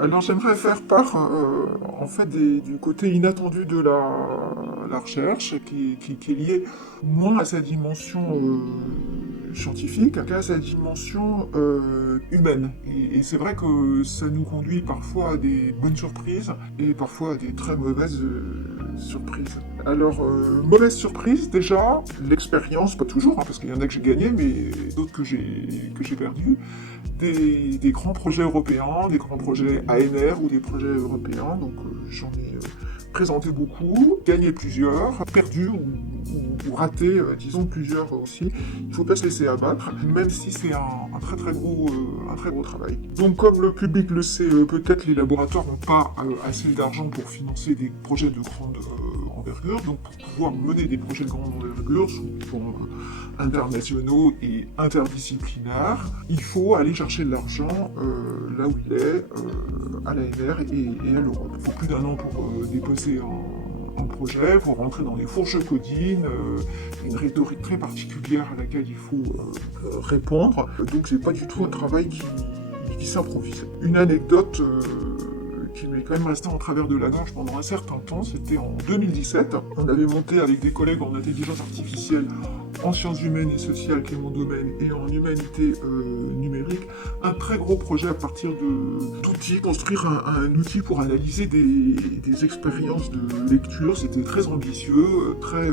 Alors j'aimerais faire part en fait du côté inattendu de la recherche qui est lié moins à sa dimension scientifique qu'à sa dimension humaine. Et c'est vrai que ça nous conduit parfois à des bonnes surprises et parfois à des très mauvaises surprises. Alors, mauvaise surprise déjà, l'expérience, pas toujours, hein, parce qu'il y en a que j'ai gagné, mais d'autres que j'ai perdu. Des grands projets européens, des grands projets ANR ou des projets européens, donc j'en ai présenté beaucoup, gagné plusieurs, perdu ou raté, disons plusieurs aussi. Il ne faut pas se laisser abattre, même si c'est un très gros travail. Donc comme le public le sait, peut-être les laboratoires n'ont pas assez d'argent pour financer des projets de grande envergure, donc pour pouvoir mener des projets de grande envergure sous forme internationaux et interdisciplinaires, il faut aller chercher de l'argent là où il est, à l'ANR et à l'Europe. Il faut plus d'un an pour déposer un projet, il faut rentrer dans les fourches codines, une rhétorique très particulière à laquelle il faut répondre. Donc c'est pas du tout un travail qui s'improvise. Une anecdote qui m'est quand même resté en travers de la gorge pendant un certain temps, c'était en 2017. On avait monté avec des collègues en intelligence artificielle, en sciences humaines et sociales, qui est mon domaine, et en humanité numérique, un très gros projet à partir d'outils, construire un outil pour analyser des expériences de lecture. C'était très ambitieux, très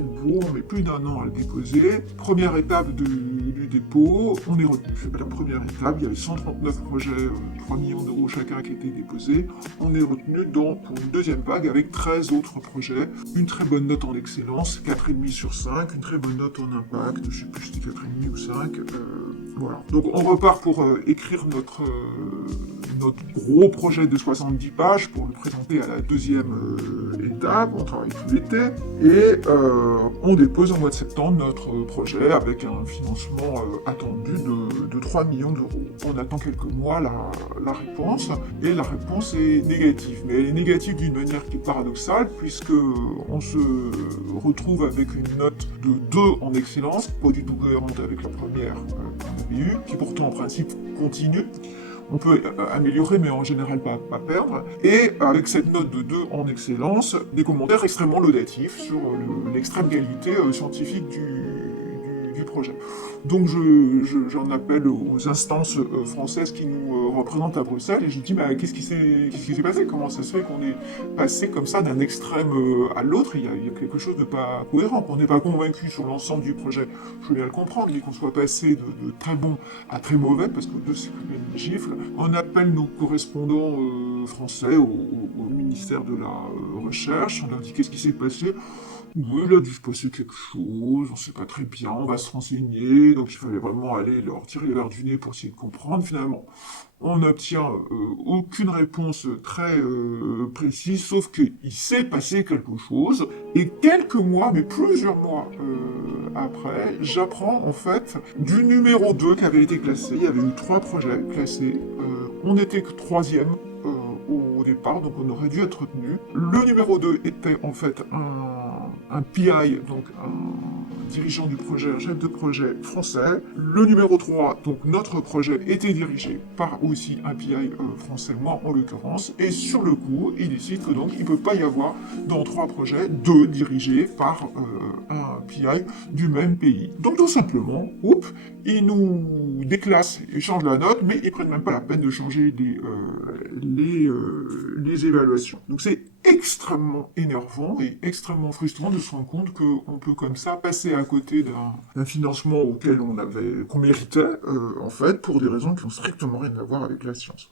beau, on met plus d'un an à le déposer. Première étape du dépôt, on est retenu. La première étape, il y avait 139 projets, 3 millions d'euros chacun qui étaient déposés. On est retenu pour une deuxième vague avec 13 autres projets. Une très bonne note en excellence, 4,5 sur 5, une très bonne note en impact, je sais plus si c'était 4,5 ou 5. Voilà. Donc on repart pour écrire notre gros projet de 70 pages pour le présenter à la deuxième étape. On travaille tout l'été et on dépose au mois de septembre notre projet avec un financement attendu de 3 millions d'euros. On attend quelques mois la réponse et la réponse est négative. Mais elle est négative d'une manière qui est paradoxale puisque on se retrouve avec une note de 2 en excellence, pas du tout cohérente avec la première qu'on avait eue, qui pourtant en principe continue. On peut améliorer, mais en général pas perdre. Et avec cette note de 2 en excellence, des commentaires extrêmement laudatifs sur l'extrême qualité scientifique du projet. Donc j'en appelle aux instances françaises qui nous représentent à Bruxelles et je dis qu'est-ce qui s'est passé? Comment ça se fait qu'on est passé comme ça d'un extrême à l'autre? Il y a quelque chose de pas cohérent, qu'on n'est pas convaincu sur l'ensemble du projet. Je veux bien le comprendre, mais qu'on soit passé de très bon à très mauvais, parce que deux c'est quand même une gifle. On appelle nos correspondants français au ministère de la Recherche, on leur dit qu'est-ce qui s'est passé? Oui, il a dû se passer quelque chose, on sait pas très bien, on va se renseigner, donc il fallait vraiment aller leur tirer les verres du nez pour essayer de comprendre. Finalement, on n'obtient aucune réponse très précise, sauf qu'il s'est passé quelque chose, et quelques mois, mais plusieurs mois après, j'apprends en fait du numéro 2 qui avait été classé. Il y avait eu 3 projets classés, on était que troisième au départ, donc on aurait dû être retenu. Le numéro 2 était en fait un PI, donc un dirigeant du projet, un chef de projet français. Le numéro 3, donc notre projet, était dirigé par aussi un PI français, moi en l'occurrence, et sur le coup, il décide que donc il ne peut pas y avoir dans 3 projets 2 dirigés par un PI du même pays. Donc tout simplement, ils nous déclassent, ils changent la note, mais ils prennent même pas la peine de changer les évaluations. Donc c'est extrêmement énervant et extrêmement frustrant de se rendre compte qu'on peut comme ça passer à côté d'un financement qu'on méritait, en fait, pour des raisons qui n'ont strictement rien à voir avec la science.